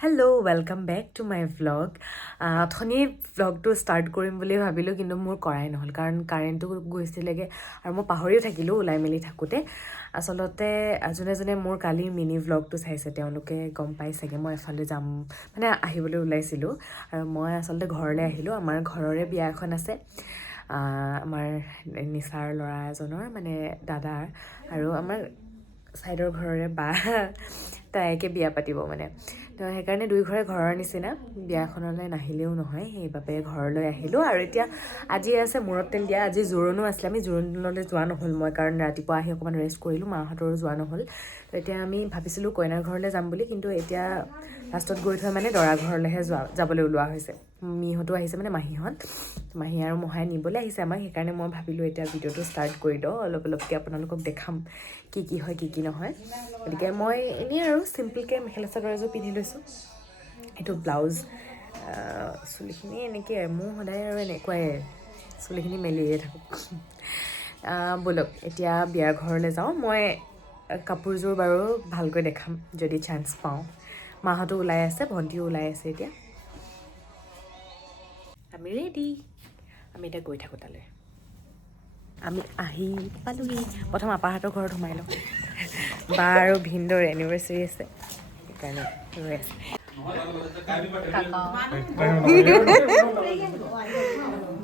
Hello' welcome back to my vlog অথনি ভ্লগটো start কৰিম বুলি ভাবিলোঁ কিন্তু মোৰ কৰাই নহ'ল কাৰণ কাৰেণ্টটো গৈছিলেগৈ আৰু মই পাহৰিও থাকিলোঁ ওলাই মেলি থাকোঁতে আচলতে যোনে যোনে মোৰ কালি মিনি ভ্লগটো চাইছে তেওঁলোকে গম পাই চাগে মই এফালে যাম মানে আহিবলৈ ওলাইছিলোঁ আৰু মই আচলতে ঘৰলৈ আহিলোঁ আমাৰ ঘৰৰে বিয়া এখন আছে আমাৰ নিচাৰ ল'ৰা এজনৰ মানে দাদাৰ আৰু আমাৰ ছাইডৰ ঘৰৰে বা তাইকে বিয়া পাতিব মানে তো সেইকাৰণে দুই ঘৰে ঘৰৰ নিচিনা বিয়াখনলৈ নাহিলেও নহয় সেইবাবে ঘৰলৈ আহিলোঁ আৰু এতিয়া আজি আছে মূৰত তেল দিয়া আজি জোৰোণো আছিলে আমি জোৰোণলৈ যোৱা নহ'ল মই কাৰণ ৰাতিপুৱা আহি অকণমান ৰেষ্ট কৰিলোঁ মাহঁতৰো যোৱা নহ'ল তো এতিয়া আমি ভাবিছিলোঁ কইনাৰ ঘৰলৈ যাম বুলি কিন্তু এতিয়া লাষ্টত গৈ থৈ মানে দৰা ঘৰলৈহে যাবলৈ ওলোৱা হৈছে মিহঁতো আহিছে মানে মাহী আৰু মহাই নিবলৈ আহিছে আমাক সেইকাৰণে মই ভাবিলোঁ এতিয়া ভিডিঅ'টো ষ্টাৰ্ট কৰি দিওঁ অলপ অলপকৈ আপোনালোকক দেখাম কি কি হয় কি কি নহয় গতিকে মই এনেই আৰু চিম্পলকৈ মেখেলা চাদৰ এযোৰ পিন্ধি লৈছোঁ এইটো ব্লাউজ চুলিখিনি এনেকৈ মোৰ সদায় আৰু এনেকুৱাই চুলিখিনি মেলিয়ে থাকোঁ ব'লক এতিয়া বিয়াৰ ঘৰলৈ যাওঁ মই কাপোৰযোৰ বাৰু ভালকৈ দেখাম যদি চান্স পাওঁ মাহঁতো ওলাই আছে ভণ্টিও ওলাই আছে এতিয়া আমি ৰেডি আমি এতিয়া গৈ থাকোঁ তালৈ আমি আহি পালোহি প্ৰথম আপাহঁতৰ ঘৰত সোমাই লওঁ বা আৰু ভিনদেউৰ এনিভাৰ্চাৰী আছে সেইকাৰণে ৰৈ আছে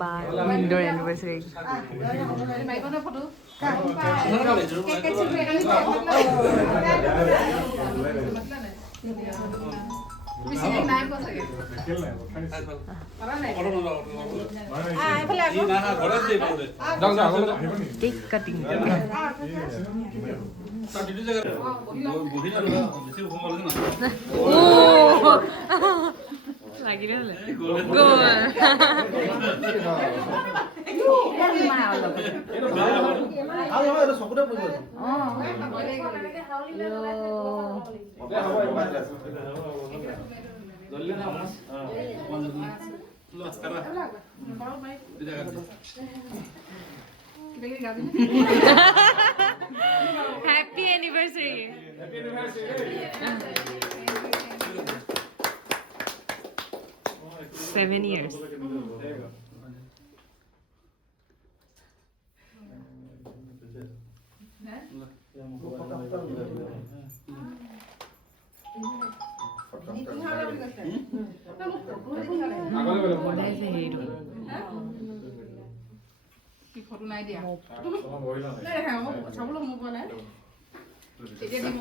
বা ভিনদেউৰ এনিভাৰ্চাৰী কেক কাটিং লাগিলে হ'লে Happy anniversary. 7 years. ফটো নাই দিয়া চাবলৈ মোৰ পোৱা নাই এতিয়া দিম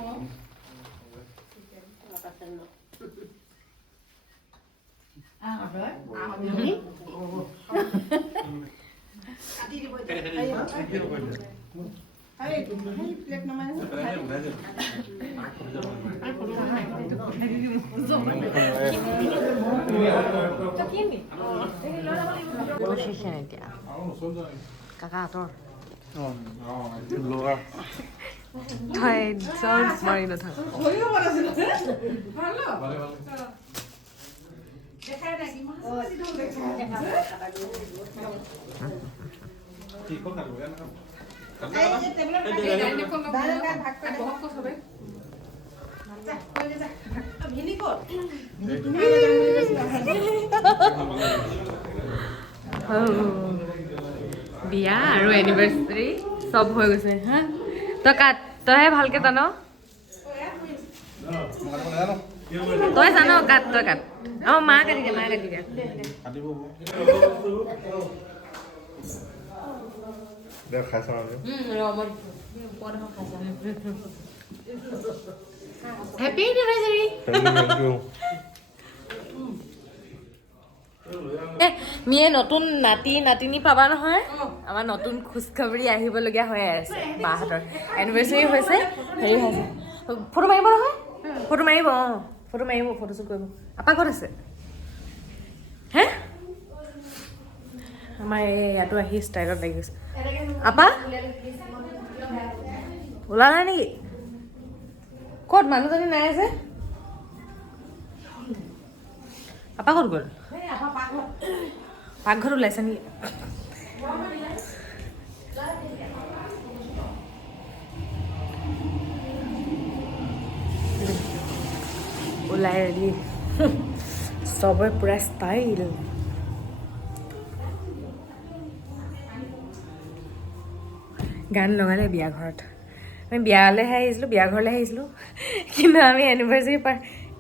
এতিয়া কাকা আঁতৰ তই চব মাৰি নথয় বিয়া আৰু এনিভাৰ্চাৰী চব হৈ গৈছে হা তই কাট তইহে ভালকে জান তই জান কাট তই কাট অঁ মা কাটি দে হেপী এনিভাৰ্চাৰী মিয়ে নতুন নাতিনী পাবা নহয় আমাৰ নতুন খোজখাবৰি আহিবলগীয়া হৈ আছে বাহঁতৰ এনিভাৰ্চাৰী হৈছে হেৰি হৈছে ফটো মাৰিব নহয় ফটো মাৰিব অঁ ফটো মাৰিব ফটোশ্বুট কৰিব আপা ক'ত আছে হে আমাৰ এই ইয়াতো আহি ষ্টাইলত লাগি গৈছে আপা ওলালা নেকি ক'ত মানুহজনী নাই যে আপা ক'ত গ'ল পাকঘৰত ওলাইছে নেকি ওলাই ৰেডি চবৰে পুৰা ষ্টাইল। গান লগালে বিয়া ঘৰত। আমি বিয়ালৈহে আহিছিলোঁ, বিয়া ঘৰলৈহে আহিছিলোঁ, কিন্তু আমি এনিভাৰ্চাৰী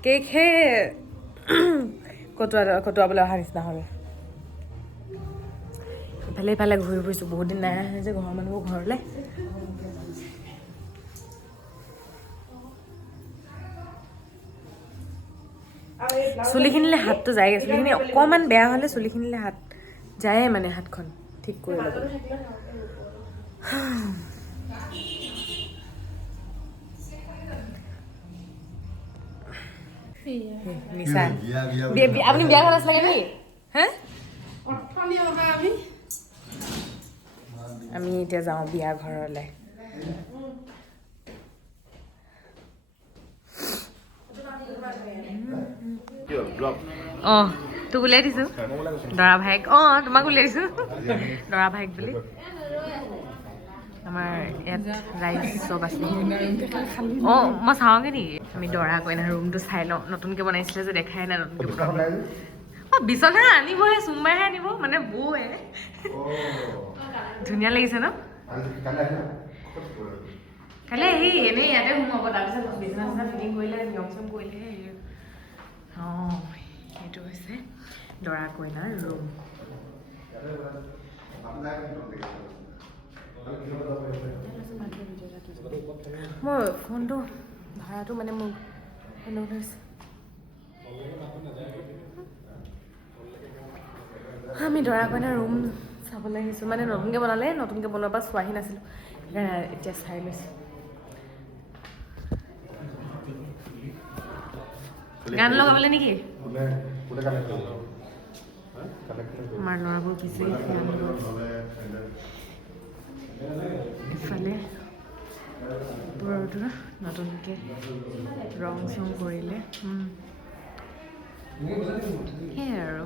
কেকহে কটোৱাবলৈ অহা নিচিনা হ'ল। ইফালে ইফালে ঘূৰি ফুৰিছোঁ, বহুত দিন নাই আহে যে ঘৰৰ মানুহবোৰ ঘৰলৈ। চুলিখিনিলে হাতটো যায়গৈ, চুলিখিনি অকণমান বেয়া হ'লে চুলিখিনিলে হাত যায়ে, মানে হাতখন ঠিক কৰি ল'ব। নিচা আপুনি বিয়া ঘৰত আছিলে নেকি? হা আমি এতিয়া যাওঁ বিয়া ঘৰলৈ। অঁ তোক উলিয়াই দিছোঁ দৰা ভাইক। অঁ তোমাক উলিয়াই দিছোঁ দৰা ভাইক বুলি। আমাৰ ইয়াত ৰাইজ চব আছে। অঁ মই চাওঁগৈ নেকি? আমি দৰা কইনা ৰুমটো চাই লওঁ। নতুনকৈ বনাইছিলে যে দেখাই নাই নতুনকৈ বনাই। অঁ বিচনা আনিবহে, সোমবাৰেহে আনিব, মানে বৌৱে। ধুনীয়া লাগিছে ন? কাইলৈ এনেই ইয়াতে সোমাব, তাৰপিছত বিচনা চিচনা ফিটিং কৰিলে, নিয়ম চিয়ম কৰিলেহে। অঁ এইটো হৈছে দৰা কইনাৰ ৰুম। মোৰ ফোনটো ভাড়াটো মানে মোৰ আমি দৰা কইনাৰ ৰুম চাবলৈ আহিছোঁ। মানে নতুনকৈ বনালে, নতুনকৈ বনোৱাৰ পৰা চোৱাহি নাছিলোঁ, এতিয়া চাই লৈছোঁ। গান লগাবলৈ নেকি? আমাৰ ল'ৰাবোৰ পিছে ইফালে পুৰটো নতুনকৈ ৰং চং কৰিলে। সেয়াই আৰু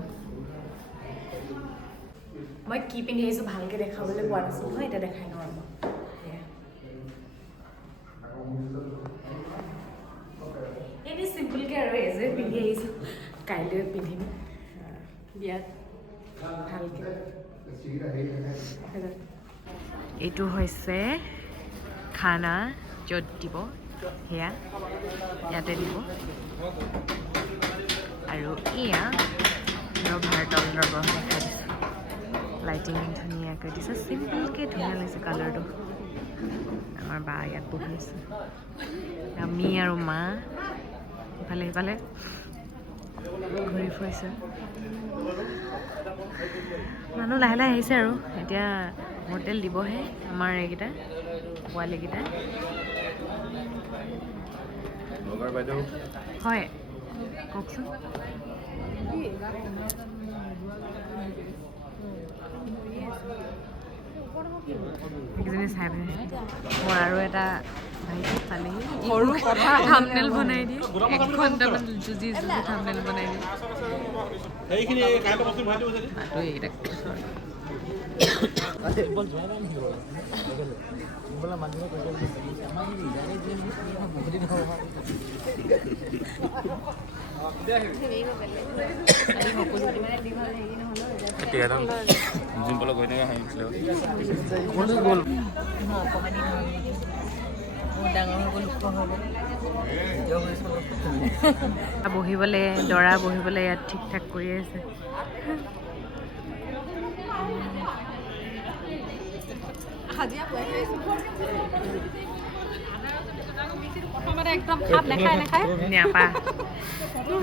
মই কি পিন্ধি আহিছোঁ ভালকৈ দেখাবলৈ পোৱা নাছিলোঁ নহয়, এতিয়া দেখাই লওঁ আৰু। এনেই চিম্পুলকৈ আৰু এযোৰ পিন্ধি আহিছোঁ, কাইলৈ পিন্ধিম বিয়াত ভালকৈ। এইটো হৈছে খানা য'ত দিব, সেয়া ইয়াতে দিব। আৰু এয়া ভাৰতৰ ৰব দেখা দিছে, লাইটিং ধুনীয়াকৈ দিছে, চিম্পলকৈ ধুনীয়া লাগিছে কালাৰটো। আমাৰ বা ইয়াত বহি আছে, আমি আৰু মা ইফালে সিফালে ঘূৰি ফুৰিছে। মানুহ লাহে লাহে আহিছে আৰু এতিয়া হোটেল দিবহে আমাৰ এইকেইটা পোৱালীকেইটা। হয় কওকচোন। সেইকেইজনী চাই পিনে মই আৰু এটা ভাইটি পালেহি, সৰু কথা থাম্বনেইল বনাই দিয়ে, 1 ঘণ্টামান যুঁজি থাম্বনেইল বনাই দিয়ে। বহিবলৈ দৰা বহিবলৈ ইয়াত ঠিক ঠাক কৰি আছে।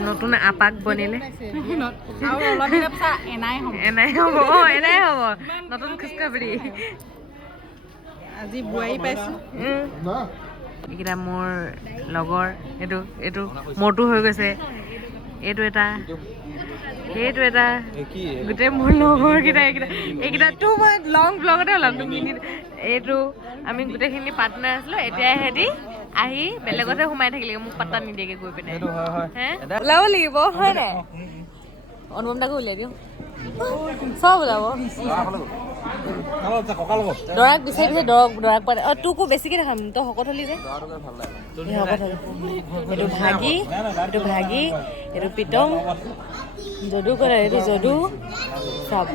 নতুন আপাক বনিলে এনাই হ'ব। নতুন খোজকাবৰি আজি বোৱাৰী পাইছো। এইকেইটা মোৰ লগৰ, এইটো মোৰটো হৈ গৈছে, এইটো এটা, সেইটো এটা, গোটেই মোৰ লগৰকেইটা এইকেইটাতো মই লং ব্লগতে লগ এইটো আমি গোটেইখিনি পাৰ্টনাৰ আছিলোঁ। এতিয়া সিহঁতি আহি বেলেগতে সোমাই থাকিলে, মোক পাত্তা নিদিয়েগে গৈ পিনে। ওলাব লাগিব হয় নাই? অনুপম দাকো উলিয়াই দিওঁ, চব ওলাব। দৰাক বিচাৰি বিচাৰি দৰাক পোৱা নাই অঁ তোকো বেছিকৈ দেখাম তই শকত হ'লি যে এই শকত হ'লি এইটো ভাগি এইটো পিতম যদু কৰে এইটো যদু চব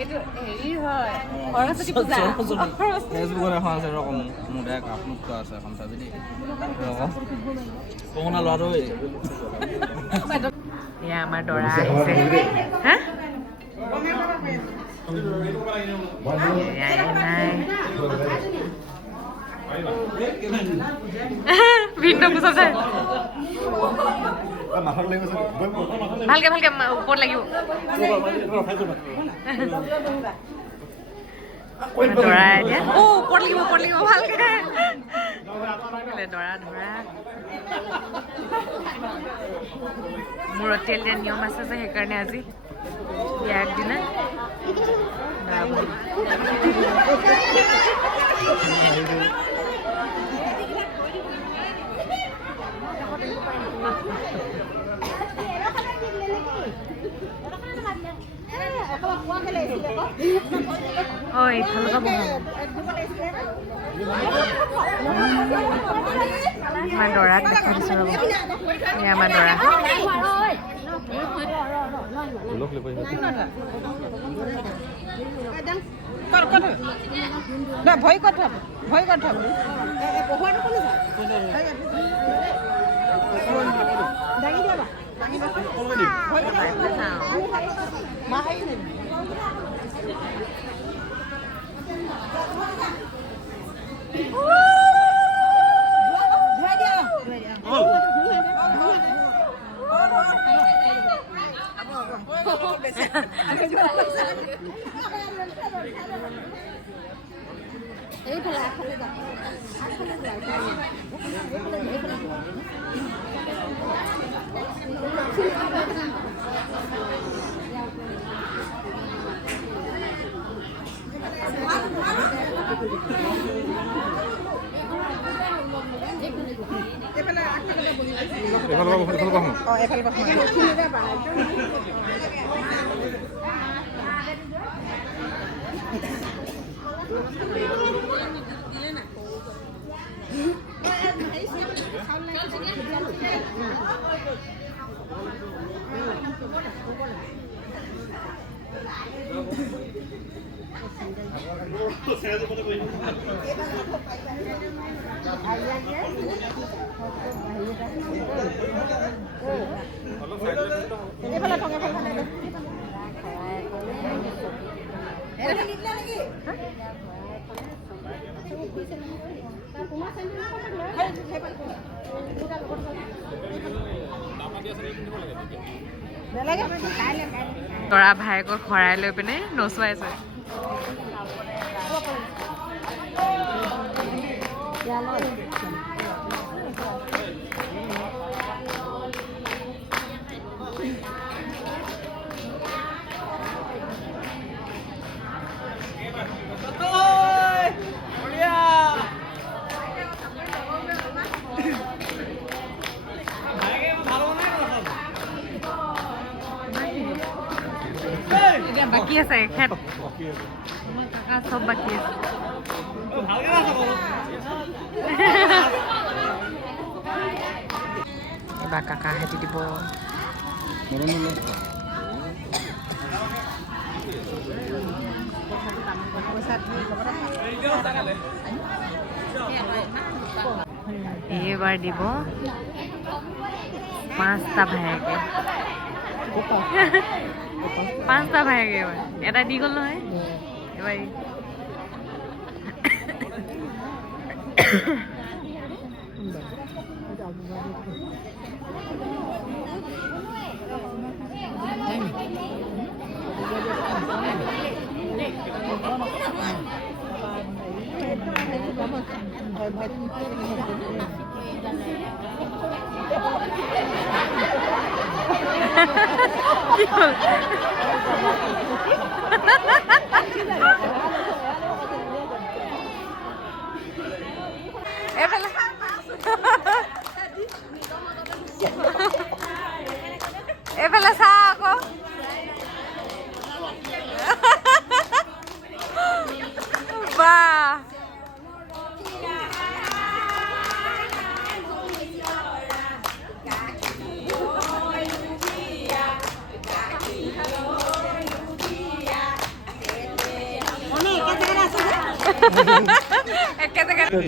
এইটো হেৰি হয় সৰস্বতী পূজা ফেচবুকত এখন আছে ৰকম মোৰ এক আপলোড কৰা আছে এখন চাবি দেই কঙনা ল'ৰাটো এয়া আমাৰ দৰা আহিছে হা নাই ভিন্ন কোচত যায় ভালকে ভালকে ওপৰত লাগিব দৰা এতিয়া ওপৰত লাগিব ভালকে দৰা ধৰা মূৰত তেল দিয়া নিয়ম আছে যে সেইকাৰণে আজি বিয়াৰ দিনা ঐ এইফালৰ পৰা বহাম আমাৰ দৰাক দেখাই দিছোঁ ৰ'ব এয়া আমাৰ দৰা ভয় কথা দৰা ভায়েকক হৰাই লৈ পিনে নচুৱাইছে বাকী আছে খেত কাকা চব বাকী আছে এবাৰ কাকা হেঁতি দিব এইবাৰ দিব 5টা ভায়েকে 5টা ভায়েকে এবাৰ এটা দি গ'ল নহয় এবাৰ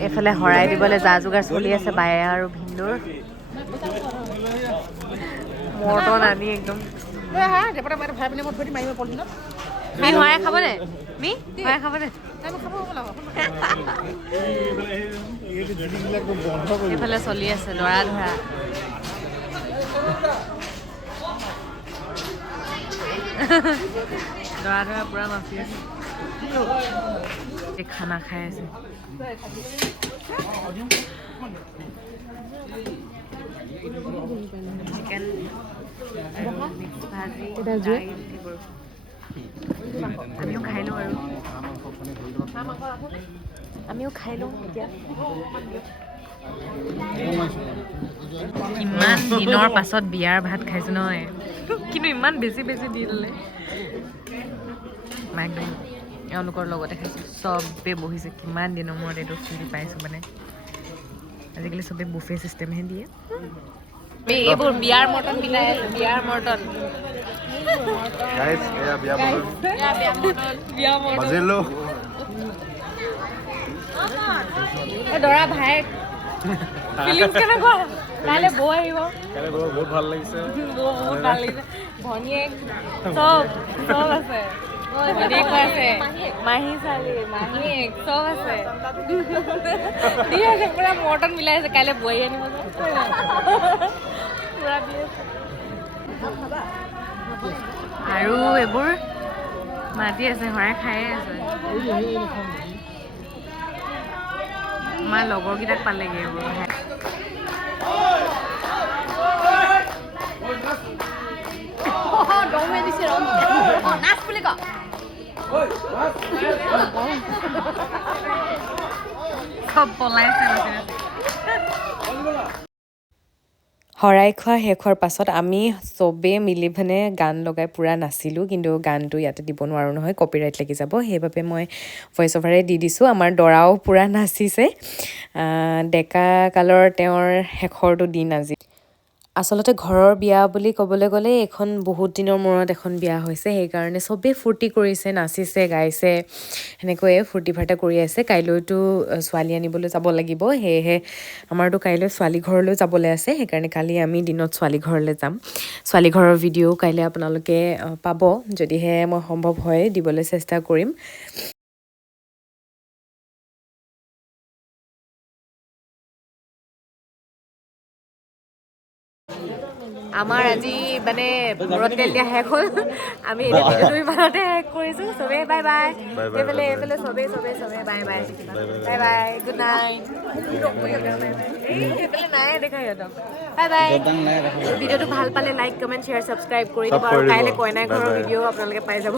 এইফালে শৰাই দিবলৈ যা যোগাৰ চলি আছে বায়ে আৰু ভিন্দুৰ মৰ্টন আনি একদম মি শৰাই খাবনে মি শৰাই খাবনে এইফালে চলি আছে লৰা ধৰা লৰা ধৰা পুৰা নাচি আছে খানা খাই আছে চিকেন ভাজি আমিও খাই লওঁ আৰু আমিও খাই লওঁ এতিয়া ইমান দিনৰ পাছত বিয়াৰ ভাত খাইছো নহয় কিন্তু ইমান বেছি বেছি দি দিলে একদম এওঁলোকৰ লগতে খাইছোঁ চবেই বহিছে কিমান দিনৰ মূৰত এইটো ফিল পাইছোঁ মানে আজিকালি চবেই বুফে চিষ্টেমহে দিয়ে এইবোৰ বিয়াৰ মৰ্টন মিলাই আছে বিয়াৰ মৰ্টন দৰা ভায়েক ফিলিংছ কেনেকুৱা কাইলৈ বৌ আহিব বহুত ভাল লাগিছে বহুত ভাল লাগিছে ভনীয়েক চব চব আছে ভনীয়েক আছে মাহী ছোৱালী মাহীয়েক চব আছে দি আছে পুৰা মৰ্টন মিলাই আছে কাইলৈ বৈ আনিব পুৰা দি আছে আৰু এইবোৰ মাতি আছে শৰাই খায়ে আছে আমাৰ লগৰকেইটাক পালেগে এইবোৰ চব পলাইছে শৰাই খোৱা শেষ হোৱাৰ পাছত আমি চবেই মিলি মানে গান লগাই পূৰা নাচিলোঁ কিন্তু গানটো ইয়াতে দিব নোৱাৰোঁ নহয় কপিৰাইট লাগি যাব সেইবাবে মই ভইচ অভাৰে দি দিছোঁ আমাৰ দৰাও পূৰা নাচিছে ডেকা কালৰ তেওঁৰ শেষৰটো দিন আজি আচলতে ঘৰৰ বিয়া বুলি ক'বলৈ গ'লে এখন বহুত দিনৰ মূৰত এখন বিয়া হৈছে সেইকাৰণে চবেই ফূৰ্তি কৰিছে নাচিছে গাইছে সেনেকৈয়ে ফূৰ্তি ফাৰ্তা কৰি আছে কাইলৈতো ছোৱালী আনিবলৈ যাব লাগিব সেয়েহে আমাৰতো কাইলৈ ছোৱালী ঘৰলৈ যাবলৈ আছে সেইকাৰণে কালি আমি দিনত ছোৱালী ঘৰলৈ যাম ছোৱালী ঘৰৰ ভিডিঅ' কাইলৈ আপোনালোকে পাব যদিহে মই সম্ভৱ হয় দিবলৈ চেষ্টা কৰিম আমাৰ আজি মানে মূৰত তেল দিয়া শেষ হ'ল আমি ভিডিঅ'টো ইমানতে শেষ কৰিছোঁ চবেই বাই বাই এইফালে এইফালে চবেই চবেই চবেই bye bye bye bye good night এইফালে নাই দেখা সিহঁতক বাই বাই ভিডিঅ'টো ভাল পালে লাইক কমেণ্ট শ্বেয়াৰ ছাবস্ক্ৰাইব কৰি দিব আৰু কাইলৈ কইনাই ঘৰৰ ভিডিঅ' আপোনালোকে পাই যাব